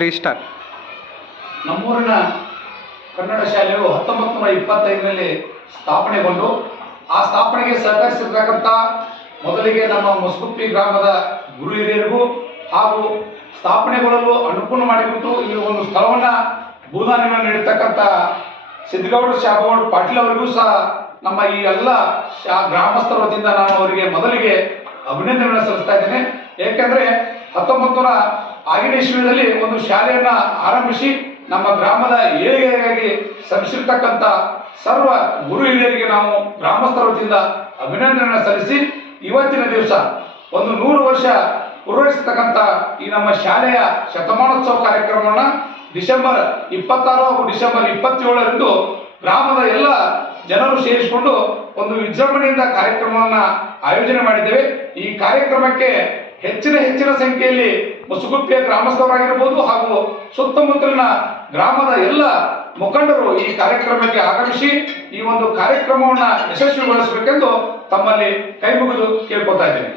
3 star. ನಮ್ಮೂರಿನ ಕನ್ನಡ ಶಾಲೆಯು 1925ರಲ್ಲಿ ಸ್ಥಾಪನೆಗೊಂಡು ಆ ಸ್ಥಾಪನೆಗೆ ಸಹಕರಿಸಿರ್ತಕ್ಕಂಥ ಮೊದಲಿಗೆ ನಮ್ಮ ಮುಸ್ಗುಪ್ಪಿ ಗ್ರಾಮದ ಗುರು ಹಿರಿಯರಿಗೂ ಹಾಗೂ ಸ್ಥಾಪನೆಗೊಳ್ಳಲು ಅನುಕೂಲ ಮಾಡಿಕೊಟ್ಟು ಈ ಒಂದು ಸ್ಥಳವನ್ನು ಭೂದಾನವನ್ನು ನೀಡತಕ್ಕಂಥ ಸಿದ್ದಗೌಡ ಶಾಬಗೌಡ ಪಾಟೀಲ್ ಅವರಿಗೂ ಸಹ ನಮ್ಮ ಈ ಎಲ್ಲ ಗ್ರಾಮಸ್ಥರ ವತಿಯಿಂದ ನಾನು ಅವರಿಗೆ ಮೊದಲಿಗೆ ಅಭಿನಂದನೆಗಳನ್ನು ಸಲ್ಲಿಸ್ತಾ ಇದ್ದೇನೆ. ಏಕೆಂದರೆ 1900 ಇಸ್ವಿಯಲ್ಲಿ ಒಂದು ಶಾಲೆಯನ್ನು ಆರಂಭಿಸಿ ನಮ್ಮ ಗ್ರಾಮದ ಏಳಿಗೆಗಾಗಿ ಶ್ರಮಿಸಿರ್ತಕ್ಕಂಥ ಸರ್ವ ಗುರು ಹಿರಿಯರಿಗೆ ನಾವು ಗ್ರಾಮಸ್ಥರ ವತಿಯಿಂದ ಅಭಿನಂದನೆಗಳನ್ನು ಸಲ್ಲಿಸಿ ಇವತ್ತಿನ ದಿವಸ ಒಂದು 100 ವರ್ಷ ಪೂರೈಸತಕ್ಕಂಥ ಈ ನಮ್ಮ ಶಾಲೆಯ ಶತಮಾನೋತ್ಸವ ಕಾರ್ಯಕ್ರಮವನ್ನು ಡಿಸೆಂಬರ್ 26 ಹಾಗೂ ಡಿಸೆಂಬರ್ 27ರಂದು ಗ್ರಾಮದ ಎಲ್ಲ ಜನರು ಸೇರಿಸಿಕೊಂಡು ಒಂದು ವಿಜೃಂಭಣೆಯಿಂದ ಕಾರ್ಯಕ್ರಮವನ್ನು ಆಯೋಜನೆ ಮಾಡಿದ್ದೇವೆ. ಈ ಕಾರ್ಯಕ್ರಮಕ್ಕೆ ಹೆಚ್ಚಿನ ಸಂಖ್ಯೆಯಲ್ಲಿ ಮುಸುಗುಪ್ಪಿಯ ಗ್ರಾಮಸ್ಥರಾಗಿರ್ಬೋದು ಹಾಗೂ ಸುತ್ತಮುತ್ತಲಿನ ಗ್ರಾಮದ ಎಲ್ಲ ಮುಖಂಡರು ಈ ಕಾರ್ಯಕ್ರಮಕ್ಕೆ ಆಗಮಿಸಿ ಈ ಒಂದು ಕಾರ್ಯಕ್ರಮವನ್ನು ಯಶಸ್ವಿಗೊಳಿಸಬೇಕೆಂದು ತಮ್ಮಲ್ಲಿ ಕೈ ಮುಗಿದು ಕೇಳ್ಕೊತಾ ಇದ್ದೇನೆ.